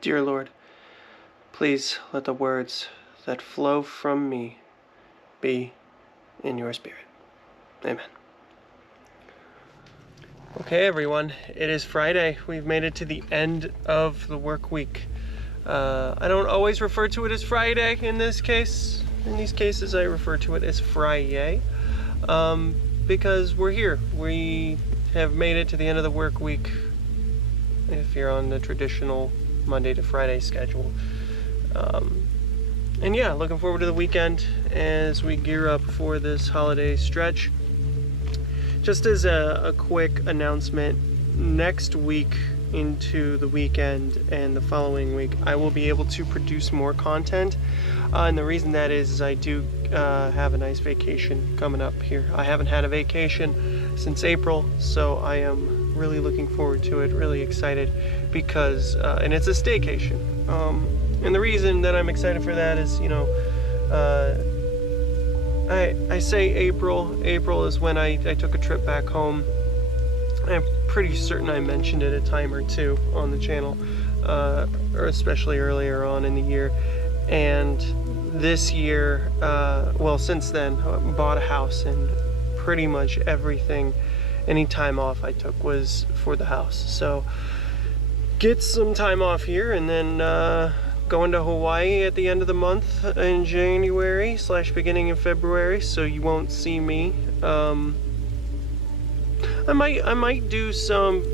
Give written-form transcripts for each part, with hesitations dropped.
Dear Lord, please let the words that flow from me be in your spirit. Amen. Okay, everyone, it is Friday. We've made it to the end of the work week. I don't always refer to it as Friday in this case. In these cases, I refer to it as Friday, because we're here. We have made it to the end of the work week if you're on the traditional Monday to Friday schedule. And yeah, looking forward to the weekend as we gear up for this holiday stretch. Just as a quick announcement, next week into the weekend and the following week, I will be able to produce more content. And the reason that is I do have a nice vacation coming up here. I haven't had a vacation since April, so I am really looking forward to it, really excited because, and it's a staycation. And the reason that I'm excited for that is, I say April. April is when I took a trip back home. I'm pretty certain I mentioned it a time or two on the channel, or especially earlier on in the year. And this year, well, since then, I bought a house, and pretty much everything, any time off I took was for the house. So get some time off here, and then going to Hawaii at the end of the month in January / beginning in February, so you won't see me. I might do some,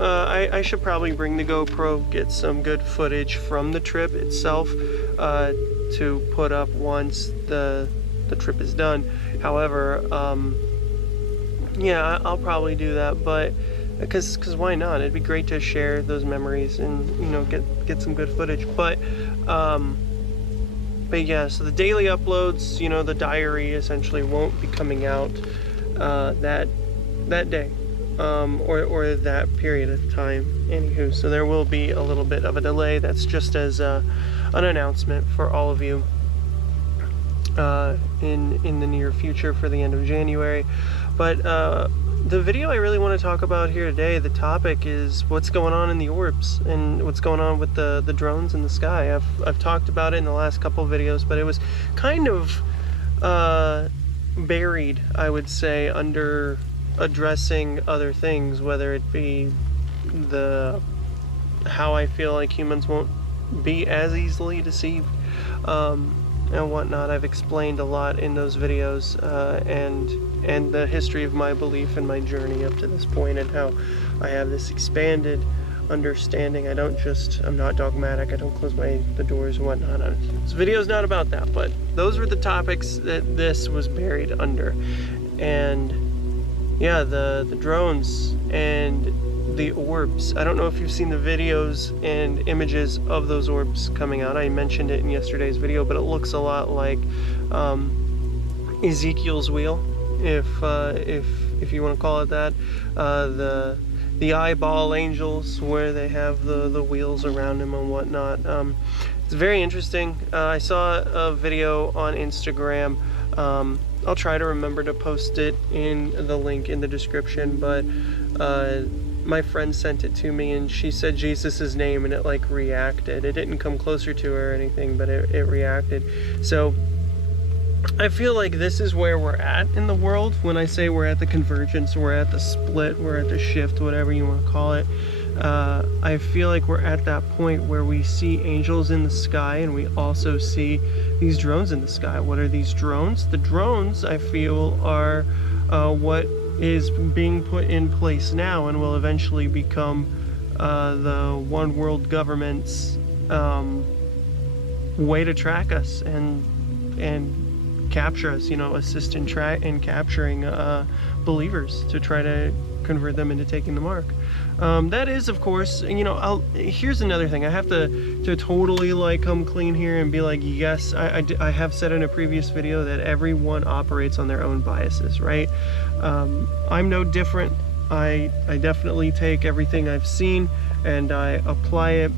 I should probably bring the GoPro, get some good footage from the trip itself to put up once the trip is done. However, yeah, I'll probably do that, but because why not? It'd be great to share those memories and get some good footage. But yeah, so the daily uploads, the diary essentially won't be coming out that day or that period of time. Anywho, so there will be a little bit of a delay. That's just as an announcement for all of you in the near future for the end of January. But the video I really want to talk about here today, the topic is what's going on in the orbs and what's going on with the drones in the sky. I've talked about it in the last couple of videos, but it was kind of buried, I would say, under addressing other things, whether it be how I feel like humans won't be as easily deceived and whatnot. I've explained a lot in those videos, and the history of my belief and my journey up to this point, and how I have this expanded understanding. I'm not dogmatic. I don't close the doors and whatnot. This video's not about that, but those were the topics that this was buried under. And yeah, the drones and the orbs. I don't know if you've seen the videos and images of those orbs coming out. I mentioned it in yesterday's video, but it looks a lot like Ezekiel's wheel, if you want to call it that. The eyeball angels, where they have the wheels around them and whatnot. It's very interesting. I saw a video on Instagram. I'll try to remember to post it in the link in the description, but my friend sent it to me, and she said Jesus' name, and it like reacted. It didn't come closer to her or anything, but it reacted. So I feel like this is where we're at in the world. When I say we're at the convergence, we're at the split, we're at the shift, whatever you want to call it. I feel like we're at that point where we see angels in the sky, and we also see these drones in the sky. What are these drones? The drones, I feel, are what is being put in place now and will eventually become the one world government's way to track us and capture us, assist in capturing believers to try to convert them into taking the mark. That is, of course, here's another thing. I have to totally come clean here and be like, yes, I have said in a previous video that everyone operates on their own biases, right? I'm no different. I definitely take everything I've seen and I apply it.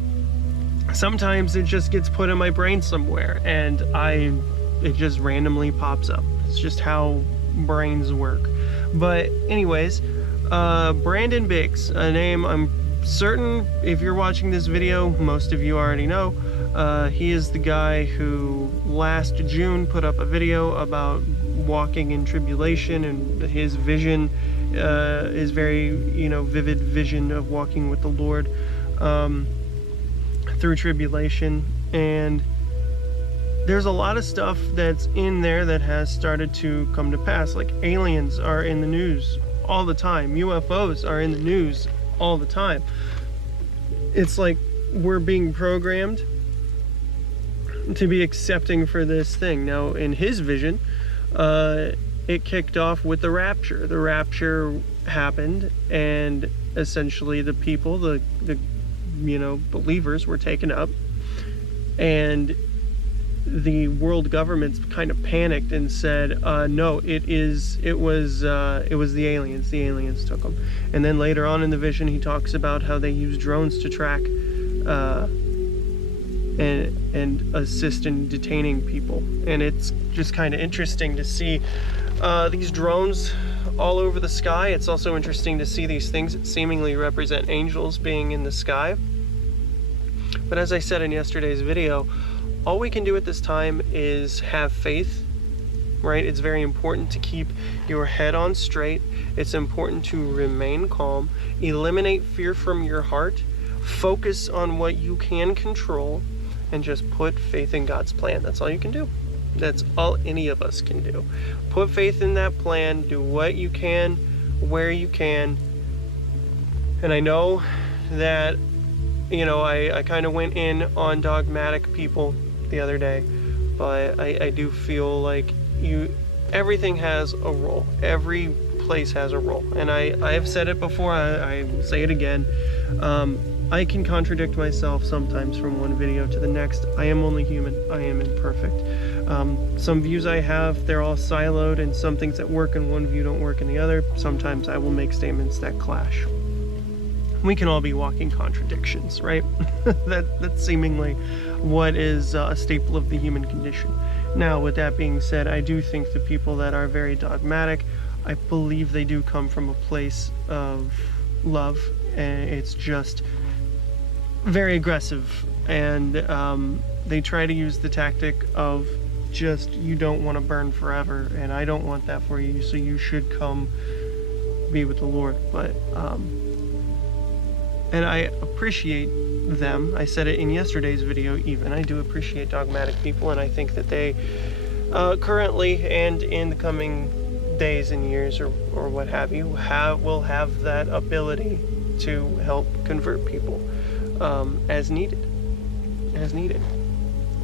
Sometimes it just gets put in my brain somewhere and it just randomly pops up. It's just how brains work. But anyways, Brandon Biggs, a name I'm certain, if you're watching this video, most of you already know, he is the guy who last June put up a video about walking in tribulation, and his vision, his very, vivid vision of walking with the Lord through tribulation. And there's a lot of stuff that's in there that has started to come to pass. Like, aliens are in the news all the time. UFOs are in the news all the time. It's like we're being programmed to be accepting for this thing. Now, in his vision, it kicked off with the rapture. The rapture happened, and essentially the people, the believers, were taken up, and the world governments kind of panicked and said, no, it was the aliens. The aliens took them. And then later on in the vision, he talks about how they use drones to track and assist in detaining people. And it's just kind of interesting to see these drones all over the sky. It's also interesting to see these things that seemingly represent angels being in the sky. But as I said in yesterday's video, all we can do at this time is have faith, right? It's very important to keep your head on straight. It's important to remain calm, eliminate fear from your heart, focus on what you can control, and just put faith in God's plan. That's all you can do. That's all any of us can do. Put faith in that plan, do what you can, where you can. And I know that, I kind of went in on dogmatic people the other day, but I do feel like everything has a role. Every place has a role, and I have said it before, I will say it again. I can contradict myself sometimes from one video to the next. I am only human. I am imperfect. Some views I have, they're all siloed, and some things that work in one view don't work in the other. Sometimes I will make statements that clash. We can all be walking contradictions, right? That's seemingly what is a staple of the human condition. Now, with that being said, I do think the people that are very dogmatic, I believe they do come from a place of love, and it's just very aggressive, and they try to use the tactic of just, you don't want to burn forever, and I don't want that for you, so you should come be with the Lord. But and I appreciate them. I said it in yesterday's video even. I do appreciate dogmatic people, and I think that they currently and in the coming days and years or what have you will have that ability to help convert people as needed.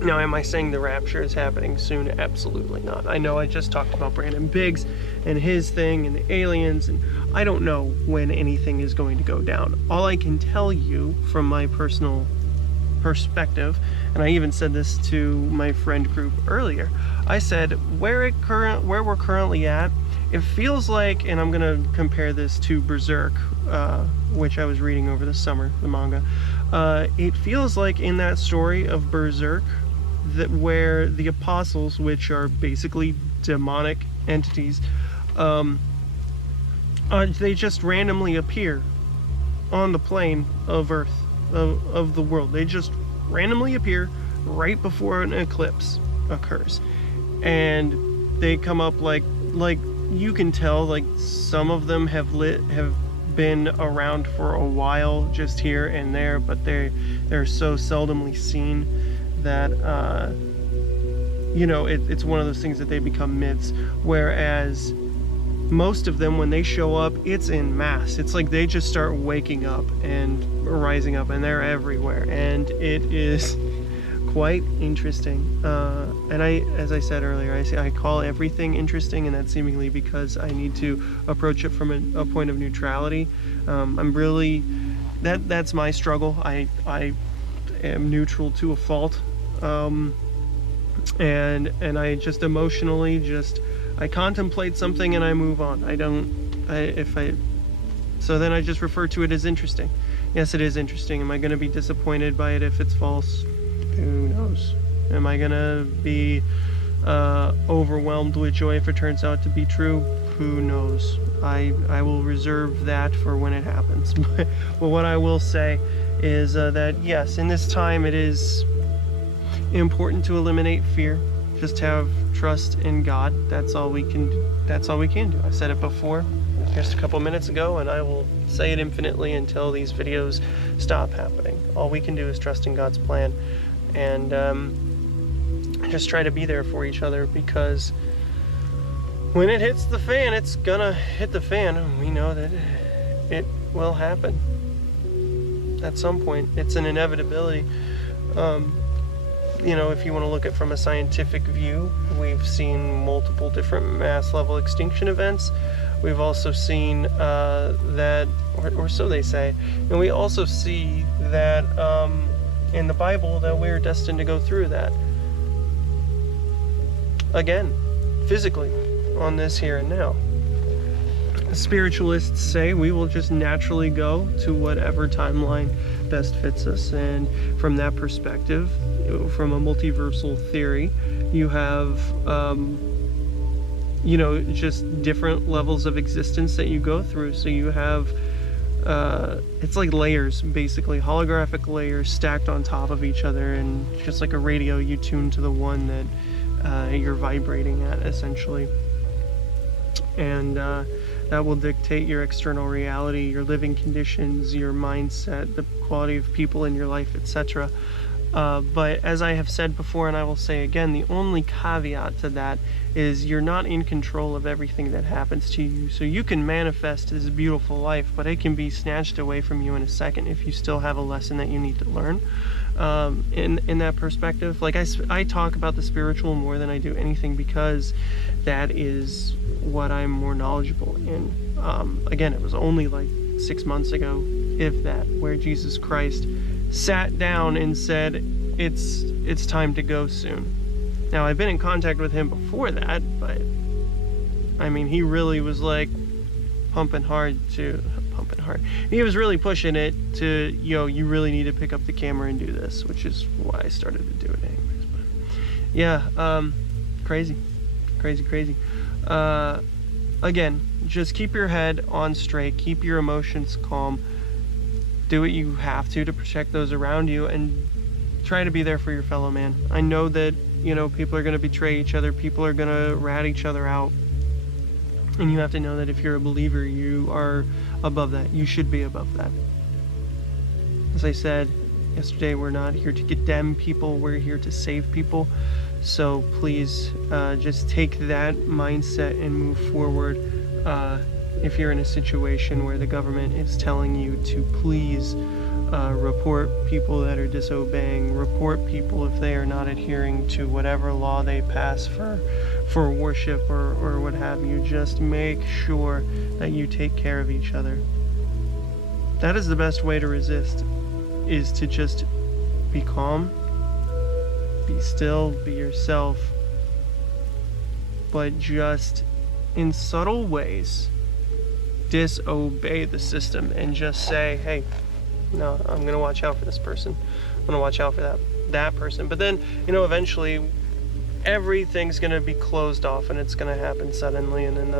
Now, am I saying the rapture is happening soon? Absolutely not. I know I just talked about Brandon Biggs and his thing and the aliens, and I don't know when anything is going to go down. All I can tell you from my personal perspective, and I even said this to my friend group earlier, I said where we're currently at, it feels like, and I'm going to compare this to Berserk, which I was reading over the summer, the manga. It feels like in that story of Berserk, that where the apostles, which are basically demonic entities, they just randomly appear on the plane of Earth, of the world. They just randomly appear right before an eclipse occurs, and they come up like you can tell, like some of them have been around for a while, just here and there, but they're so seldomly seen that it's one of those things that they become myths. Whereas most of them, when they show up, it's in mass. It's like they just start waking up and rising up, and they're everywhere, and it is quite interesting. And as I said earlier, I call everything interesting, and that's seemingly because I need to approach it from a point of neutrality. I'm really, that's my struggle. I am neutral to a fault, and I just emotionally I contemplate something and I move on. So then I just refer to it as interesting. Yes, it is interesting. Am I going to be disappointed by it if it's false? Who knows? Am I going to be overwhelmed with joy if it turns out to be true? who knows? I will reserve that for when it happens. But what I will say is that yes, in this time it is important to eliminate fear. Just have trust in God. That's all we can do. That's all we can do. I said it before, just a couple minutes ago, and I will say it infinitely until these videos stop happening. All we can do is trust in God's plan, and just try to be there for each other, because when it hits the fan, it's gonna hit the fan, and we know that it will happen at some point. It's an inevitability. If you want to look at from a scientific view, we've seen multiple different mass level extinction events. We've also seen that, or so they say, and we also see that in the Bible that we're destined to go through that again, physically, on this here and now. Spiritualists say we will just naturally go to whatever timeline best fits us, and from that perspective, from a multiversal theory, you have just different levels of existence that you go through. So you have it's like layers, basically holographic layers stacked on top of each other, and just like a radio, you tune to the one that you're vibrating at, essentially, and that will dictate your external reality, your living conditions, your mindset, the quality of people in your life, etc. But as I have said before, and I will say again, the only caveat to that is you're not in control of everything that happens to you. So you can manifest this beautiful life, but it can be snatched away from you in a second if you still have a lesson that you need to learn. In that perspective, like I talk about the spiritual more than I do anything, because that is what I'm more knowledgeable in. Again, it was only like 6 months ago, if that, where Jesus Christ sat down and said, it's time to go soon. Now, I've been in contact with him before that, but I mean, he really was like pumping hard. He was really pushing it to, you really need to pick up the camera and do this, which is why I started to do it anyways. But yeah, crazy. Again, just keep your head on straight, keep your emotions calm, do what you have to protect those around you, and try to be there for your fellow man. I know that, people are going to betray each other, people are going to rat each other out, and you have to know that if you're a believer, you are above that. You should be above that. As I said yesterday, we're not here to condemn people, we're here to save people. So please just take that mindset and move forward. If you're in a situation where the government is telling you to please report people that are disobeying, report people if they are not adhering to whatever law they pass for worship or what have you, just make sure that you take care of each other. That is the best way to resist, is to just be calm, be still, be yourself, but just in subtle ways disobey the system and just say, hey, no, I'm gonna watch out for this person, I'm gonna watch out for that person. But then, eventually everything's gonna be closed off and it's gonna happen suddenly, and then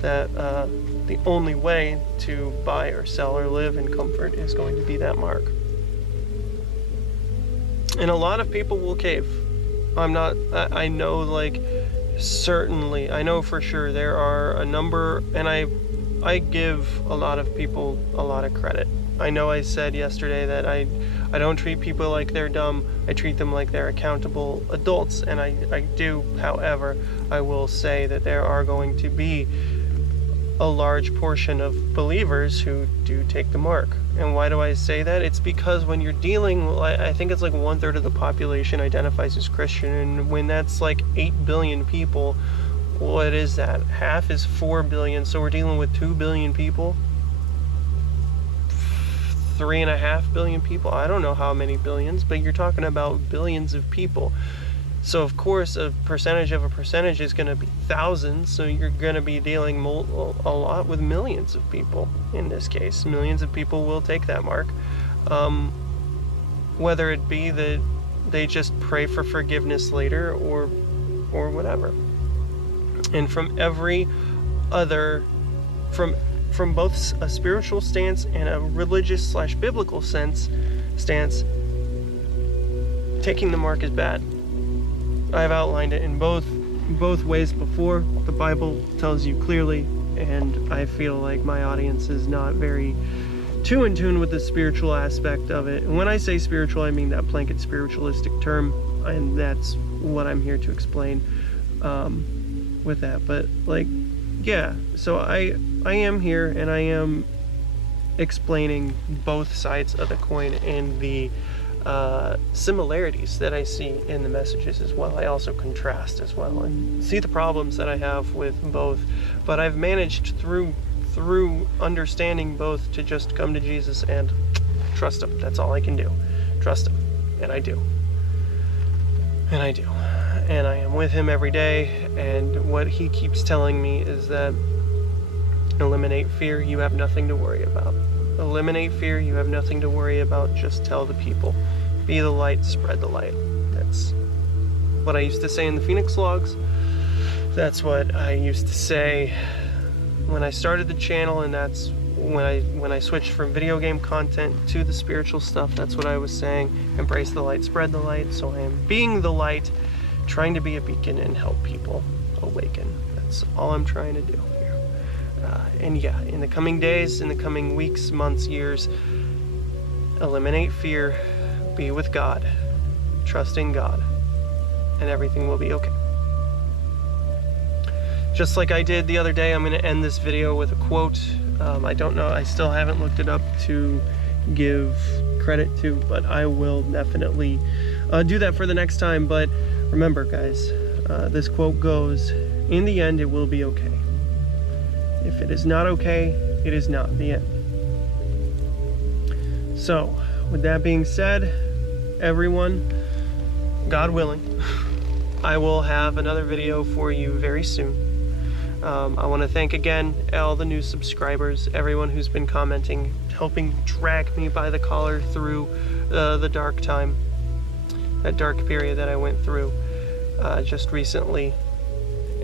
the only way to buy or sell or live in comfort is going to be that mark. And a lot of people will cave. I know, like, certainly, I know for sure there are a number, and I give a lot of people a lot of credit. I know I said yesterday that I don't treat people like they're dumb, I treat them like they're accountable adults, and I do. However, I will say that there are going to be a large portion of believers who do take the mark. And why do I say that? It's because when you're dealing, I think it's like 1/3 of the population identifies as Christian, and when that's like 8 billion people, what is that? Half is 4 billion, so we're dealing with 2 billion people? 3.5 billion people? I don't know how many billions, but you're talking about billions of people. So of course a percentage is going to be thousands, so you're going to be dealing a lot with millions of people. In this case, millions of people will take that mark, whether it be that they just pray for forgiveness later or whatever. And from every other, from both a spiritual stance and a religious / biblical stance, taking the mark is bad. I've outlined it in both ways before. The Bible tells you clearly, and I feel like my audience is not very too in tune with the spiritual aspect of it. And when I say spiritual, I mean that blanket spiritualistic term, and that's what I'm here to explain with that. But like, yeah, so I am here and I am explaining both sides of the coin and the similarities that I see in the messages as well. I also contrast as well and see the problems that I have with both, but I've managed through understanding both to just come to Jesus and trust him. That's all I can do. Trust him. And I do. And I do. And I am with him every day, and what he keeps telling me is that eliminate fear, you have nothing to worry about. Eliminate fear, you have nothing to worry about, just tell the people. Be the light, spread the light. That's what I used to say in the Phoenix Logs. That's what I used to say when I started the channel, and that's when I switched from video game content to the spiritual stuff. That's what I was saying. Embrace the light, spread the light. So I am being the light, trying to be a beacon and help people awaken. That's all I'm trying to do here. And yeah, in the coming days, in the coming weeks, months, years, eliminate fear, be with God, trust in God, and everything will be okay. Just like I did the other day, I'm going to end this video with a quote. I don't know, I still haven't looked it up to give credit to, but I will definitely do that for the next time. But remember, guys, this quote goes, in the end, it will be okay. If it is not okay, it is not the end. So, with that being said, everyone, God willing, I will have another video for you very soon. I want to thank again all the new subscribers, everyone who's been commenting, helping drag me by the collar through the dark time, that dark period that I went through just recently.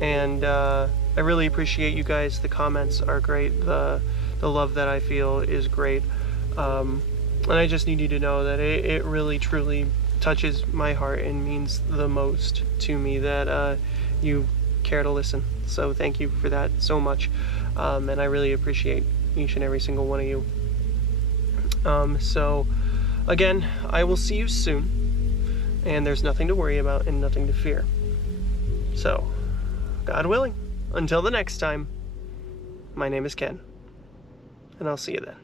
And I really appreciate you guys. The comments are great. The love that I feel is great. And I just need you to know that it really, truly touches my heart and means the most to me that you care to listen. So thank you for that so much. And I really appreciate each and every single one of you. So again, I will see you soon. And there's nothing to worry about and nothing to fear. So, God willing, until the next time, my name is Ken. And I'll see you then.